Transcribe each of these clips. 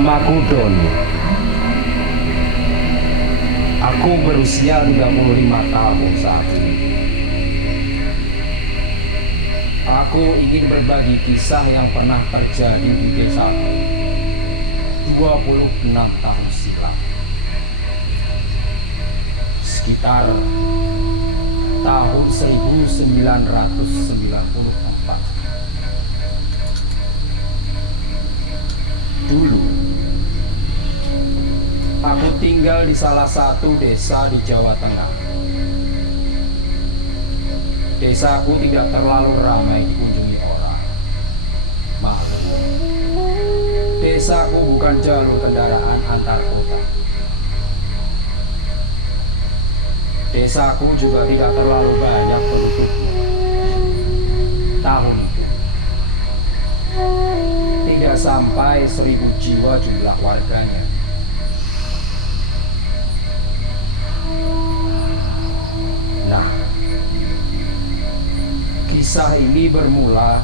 Namaku Doni. Aku berusia 35 tahun saat ini. Aku ingin berbagi kisah yang pernah terjadi di desaku 26 tahun silam. Sekitar tahun 1994. Dulu, aku tinggal di salah satu desa di Jawa Tengah. Desaku tidak terlalu ramai dikunjungi orang. Maklum, desaku bukan jalur kendaraan antar kota. Desaku juga tidak terlalu banyak penduduknya. Tahun itu tidak sampai 1000 jiwa jumlah warganya. Nah, kisah ini bermula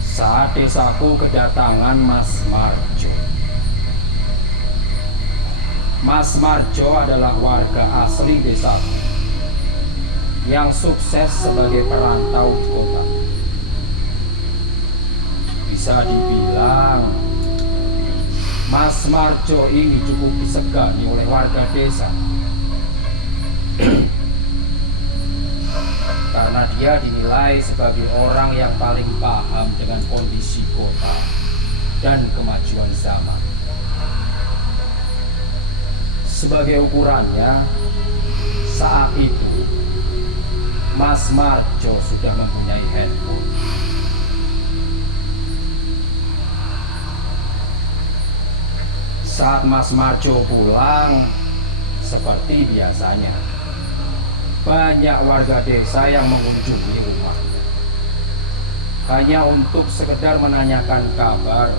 saat desaku kedatangan Mas Marjo. Mas Marjo adalah warga asli desaku yang sukses sebagai perantau di kota. Bisa dibilang Mas Marjo ini cukup disegani oleh warga desa karena dia dinilai sebagai orang yang paling paham dengan kondisi kota dan kemajuan zaman. Sebagai ukurannya, saat itu Mas Marjo sudah mempunyai handphone. Saat Mas Marjo pulang, seperti biasanya, banyak warga desa yang mengunjungi rumah hanya untuk sekedar menanyakan kabar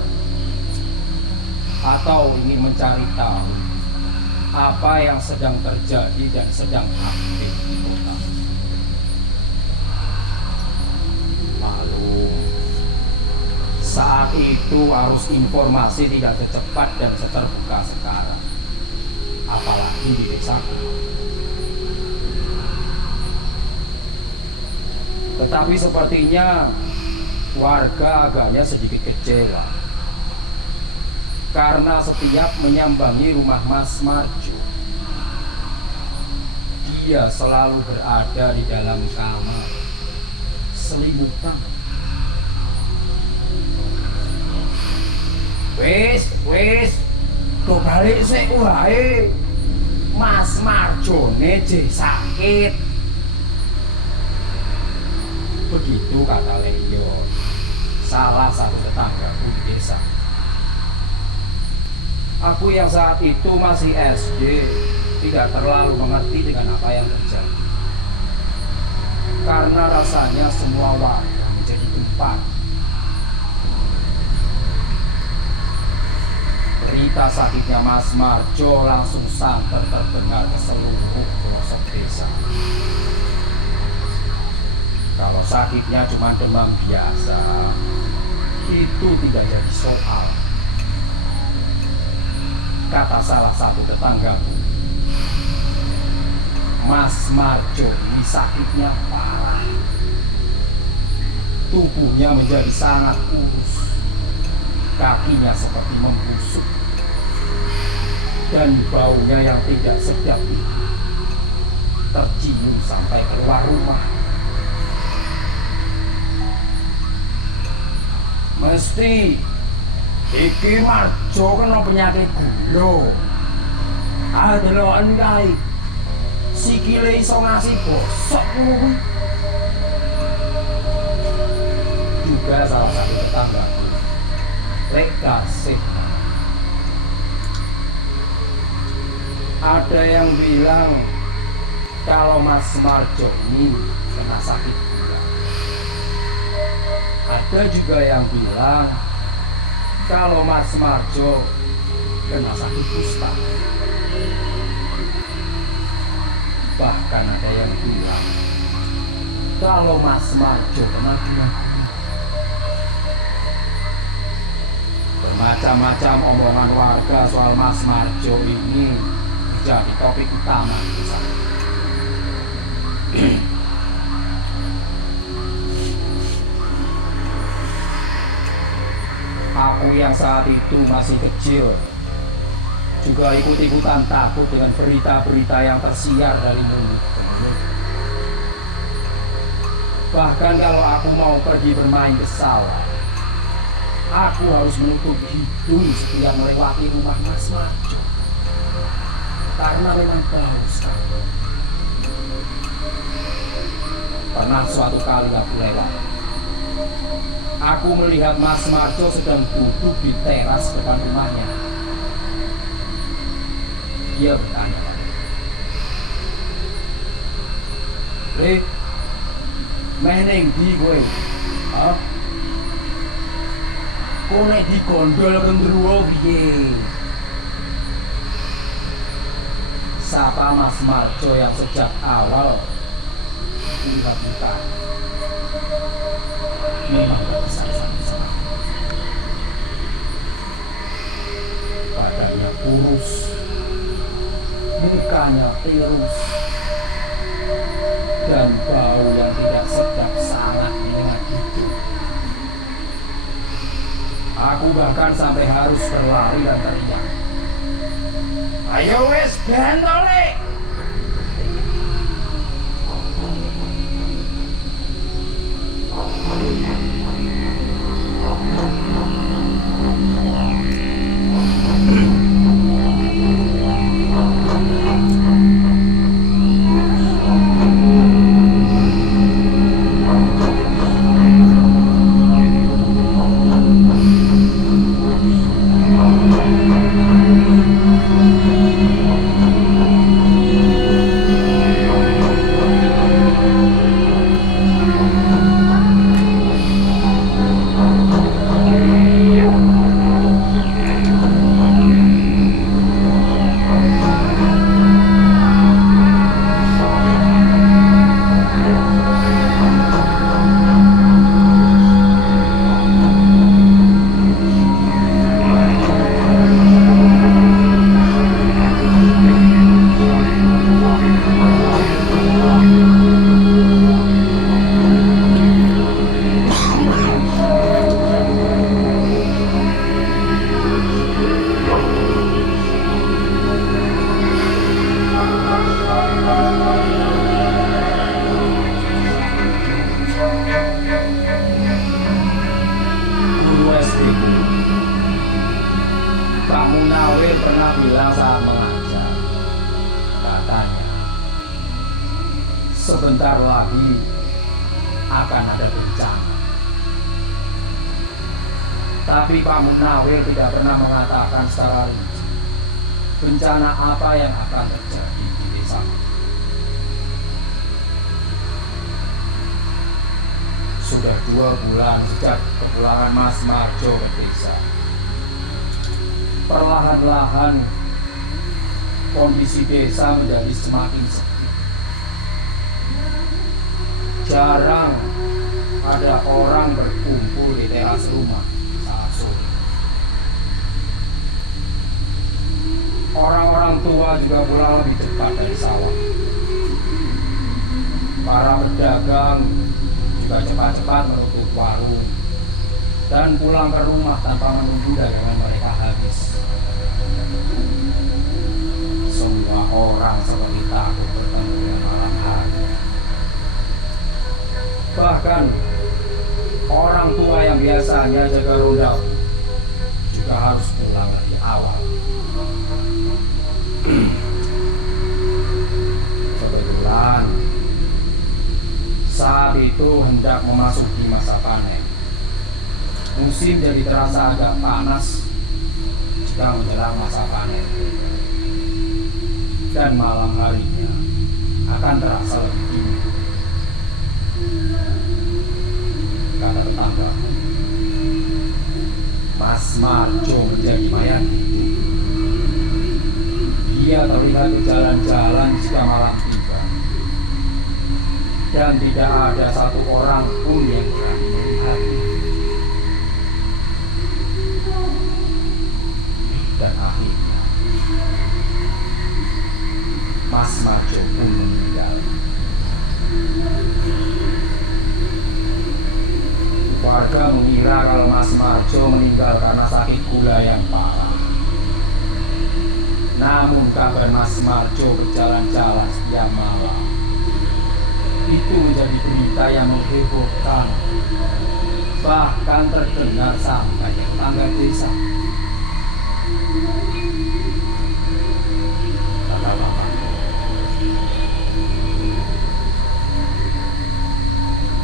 atau ingin mencari tahu apa yang sedang terjadi dan sedang aktif di kota. Saat itu arus informasi tidak secepat dan seterbuka sekarang, apalagi di desaku. Tetapi sepertinya warga agaknya sedikit kecewa karena setiap menyambangi rumah Mas Marjo, dia selalu berada di dalam kamar selimutan. Wis, do balik sik wae. Mas Marjone jek sakit. Begitu kata Leo, salah satu tetanggaku di desa. Aku yang saat itu masih SD, tidak terlalu mengerti dengan apa yang terjadi. Karena rasanya semua warga menjadi gempa. Berita sakitnya Mas Marjo langsung santer terdengar ke seluruh pelosok desa. Kalau sakitnya cuma demam biasa, itu tidak jadi soal. Kata salah satu tetanggaku, Mas Marjo ini sakitnya parah. Tubuhnya menjadi sangat kurus, kakinya seperti membusuk, dan baunya yang tidak sedap tercium sampai keluar rumah. Mesti iki Marjo kena penyakit gula. Adeloken kae. Sikile iso ngasih gosok kuwi. Juga salah satu tetanggaku, Lek Kasih. Ada yang bilang kalau Mas Marjo ini kena sakit gula. Ada juga yang bilang kalau Mas Marjo kena sakit kusta. Bahkan ada yang bilang kalau Mas Marjo kena gula. Macam-macam omongan warga soal Mas Marjo ini jadi topik utama di sana. Aku yang saat itu masih kecil juga ikut-ikutan takut dengan berita-berita yang tersiar dari mulut ke mulut. Bahkan kalau aku mau pergi bermain ke sawah, aku harus menutup hidung setiap melewati rumah Mas Marjo, karena memang bau sekali. Pernah suatu kali aku lewat, aku melihat Mas Marjo sedang duduk di teras depan rumahnya. Dia bertanya padaku, "Rek, meh ning ndi kowe? Hah? Kok nek digondol gendruwo piye?" Sapa Mas Marjo yang sejak awal lihat muka memang bersama-sama. Badannya kurus, mukanya tirus, dan bau yang tidak sedap sangat menyengat itu. Aku bahkan sampai harus berlari dan teriak, "Ayo wes bentole!" Pak Munawir pernah bilang saat mengajar, katanya, sebentar lagi akan ada bencana. Tapi Pak Munawir tidak pernah mengatakan secara rinci bencana apa yang akan terjadi di desa. Sudah 2 bulan sejak kepulangan Mas Marjo ke desa. Perlahan-lahan kondisi desa menjadi semakin sepi. Jarang ada orang berkumpul di teras rumah saat sore. Orang-orang tua juga pulang lebih cepat dari sawah. Para pedagang juga cepat-cepat menutup warung dan pulang ke rumah tanpa menunggu dagangan mereka habis. Semua orang seperti takut bertemu dengan malam hari. Bahkan orang tua yang biasanya jaga ronda juga harus pulang lebih awal. Kebetulan saat itu hendak memasuki masa panen. Musim jadi terasa agak panas jika menjelang masa panen. Dan malam harinya akan terasa lebih dingin. Kata tetangga, Mas Marjo menjadi mayat itu. Dia terlihat berjalan-jalan jika malam tiba, dan tidak ada satu orang pun yang berani melihat. Mas Marjo pun meninggal. Warga mengira kalau Mas Marjo meninggal karena sakit gula yang parah. Namun kabar Mas Marjo berjalan-jalan setiap malam itu menjadi berita yang menghebohkan, bahkan terdengar sampai ke tetangga desa. Kata bapak,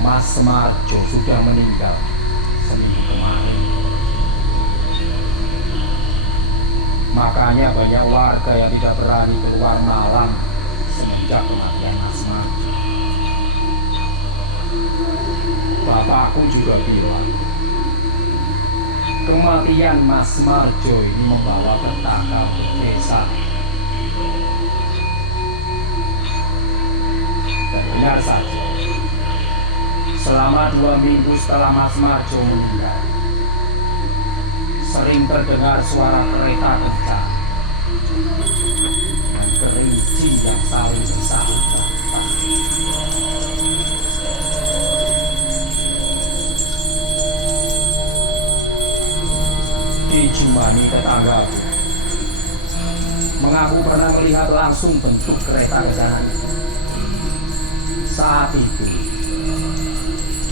Mas Marjo sudah meninggal seminggu kemarin. Makanya banyak warga yang tidak berani keluar malam semenjak kematian Mas Marjo. Bapakku juga bilang, kematian Mas Marjo ini membawa petaka untuk desa. Dan benar saja, selama 2 minggu setelah Mas Marjo meninggal, sering terdengar suara kereta kencang dan kelinci yang saling bersahut-sahutan. Di Jumani tetanggaku mengaku pernah melihat langsung bentuk kereta kencana itu. Saat itu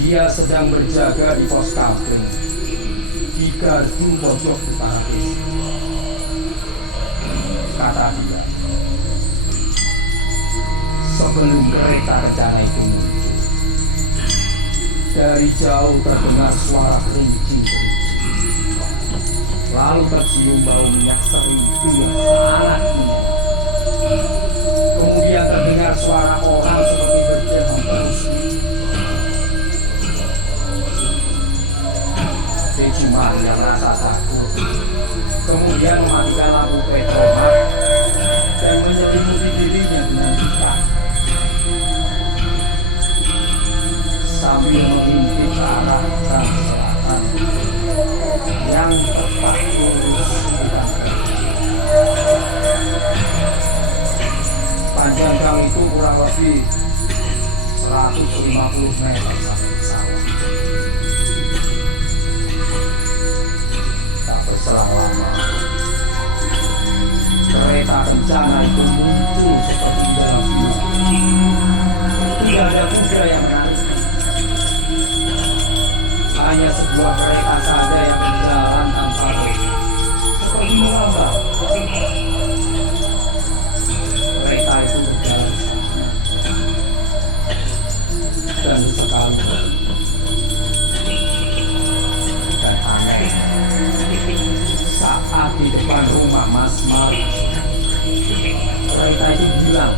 dia sedang berjaga di pos kampling di gardu pojok utara desa. Kata dia, sebelum kereta kencana itu muncul, dari jauh terdengar suara kerincing-kerincing. Lalu tercium bau minyak seriti yang sangat minyak. Kemudian terdengar suara orang seperti berjalan terus. Cuma yang merasa takut, kemudian mematikan lampu petromak dan menyelimuti dirinya dengan hitam sambil mengintip ke arah gang selatan yang tepat lurus di belakang. Panjang gang itu kurang lebih 150 meter sampai sawah. Tak berselang lama, kereta kencana itu muncul seperti dalam film. Tidak ada kuda yang menarik, hanya sebuah kereta saja yang berjalan tanpa rem, seperti mengambang. Kereta itu berjalan dan sekali dan aneh, saat di depan rumah Mas Marjo, kereta itu hilang.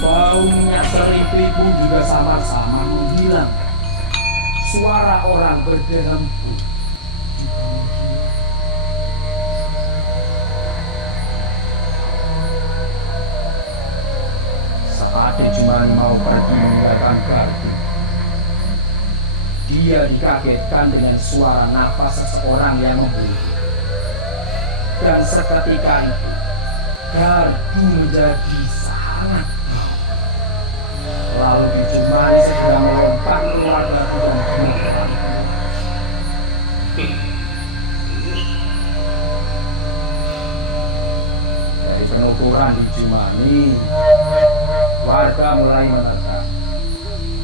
Bau minyak seriti pun juga sama-sama menghilang. Suara orang berdengkur. Saat Jumani mau pergi meninggalkan gardu, dia dikagetkan dengan suara nafas seseorang yang membuli. Dan seketika itu, gardu menjadi sangat. Lalu Jumani segera melompat keluar gardu dan bergerak. Dari penuturan di Jumani, warga mulai menebak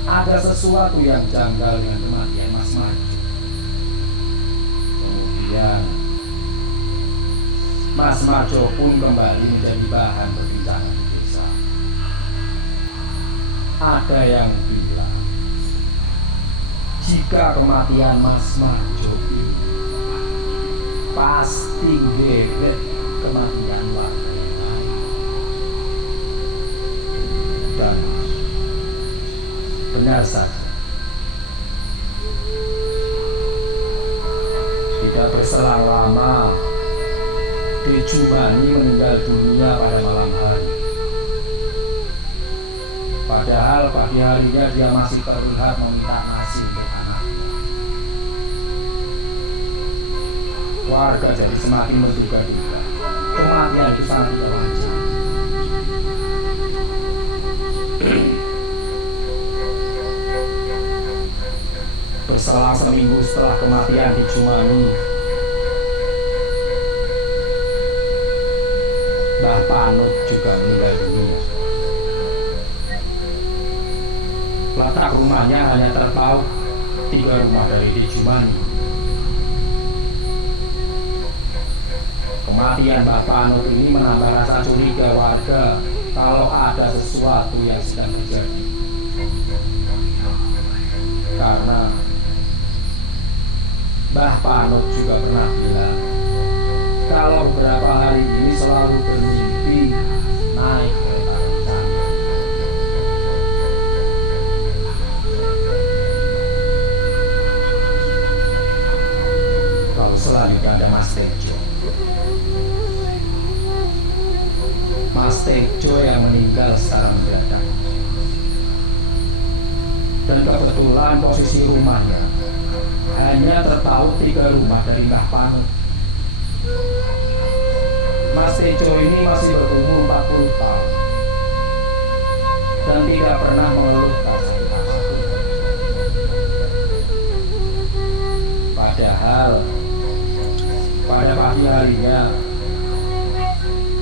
ada sesuatu yang janggal dengan kematian Mas Marjo. Kemudian Mas Marjo pun kembali menjadi bahan perbincangan desa. Ada yang bilang jika kematian Mas Marjo itu pasti geget kematian warga yang lain. Dan benar saja, tidak berselang lama Jumani meninggal dunia pada malam hari. Padahal pagi harinya dia masih terlihat meminta nasi untuk anaknya. Warga jadi semakin menduga-duga kematian itu sangat tidak wajar. Berselang seminggu setelah kematian di Jumani, Mbah Panut juga meninggal dunia. Letak rumahnya hanya terpaut 3 rumah dari di Jumani. Kematian Mbah Panut ini menambah rasa curiga warga kalau ada sesuatu yang sedang terjadi. Karena Mbah Panut juga pernah bilang kalau beberapa hari ini selalu bermimpi naik kereta kencana. Lalu selanjutnya ada Mas Tejo. Mas Tejo yang meninggal secara mendadak. Dan kebetulan posisi rumahnya hanya terpaut 3 rumah dari Mbah Panut. Mas Tejo ini masih berumur 40 tahun dan tidak pernah mengeluhkan sakit apapun. Padahal pada pagi harinya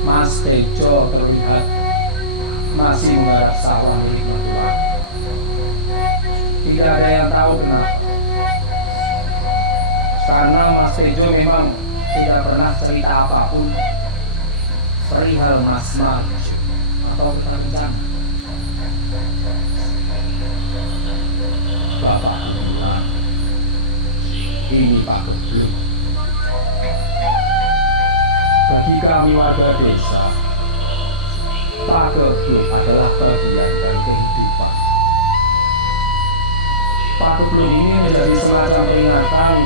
Mas Tejo terlihat masih menggarap sawah milik mertua. Tidak ada yang tahu kenapa. Karena Mas Tejo memang tidak pernah cerita apapun perihal Mas Maju atau kereta kencana. Bapak bilang, ini Pak Geblu. Bagi kami warga desa, Pak Geblu adalah bagian dari kehidupan. Pak Geblu ini menjadi semacam peringatan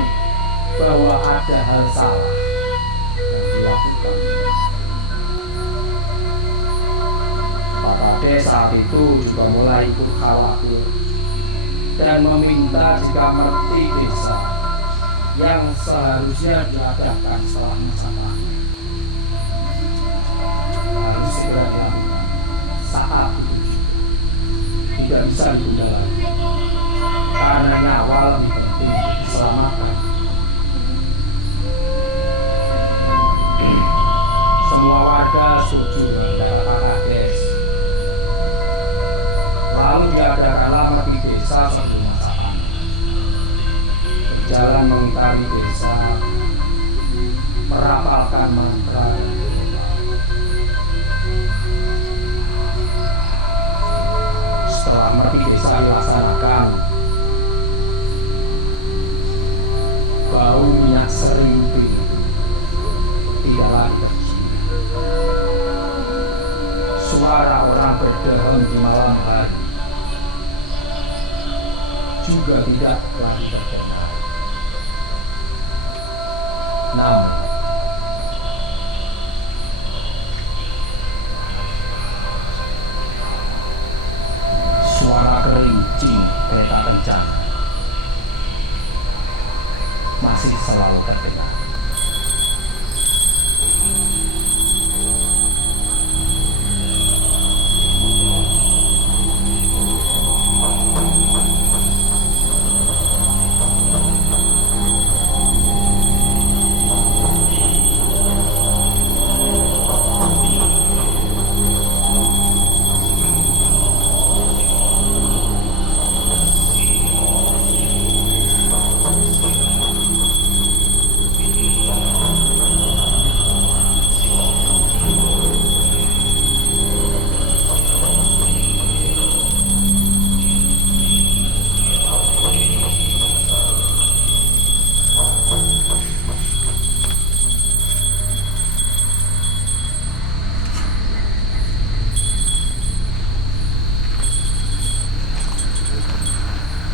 bahwa ada hal salah yang dilakukan. Bapak Des saat itu juga mulai ikut khawatir dan meminta jika merti desa yang seharusnya diadakan setelah masa terakhir harus segera dilakukan saat itu, tidak bisa ditunda lagi karena nyawa lebih penting diselamatkan. Semua warga setuju dengan Pak Kades. Lalu diadakanlah merti desa sebelum masa panen. Berjalan mengitari desa, merapalkan mantra. Setelah merti desa dilaksanakan, bau minyak serinting tidak lagi tercium. Suara orang berdehem di malam hari juga tidak lagi terdengar. Namun suara kerincing kereta kencana masih selalu terdengar.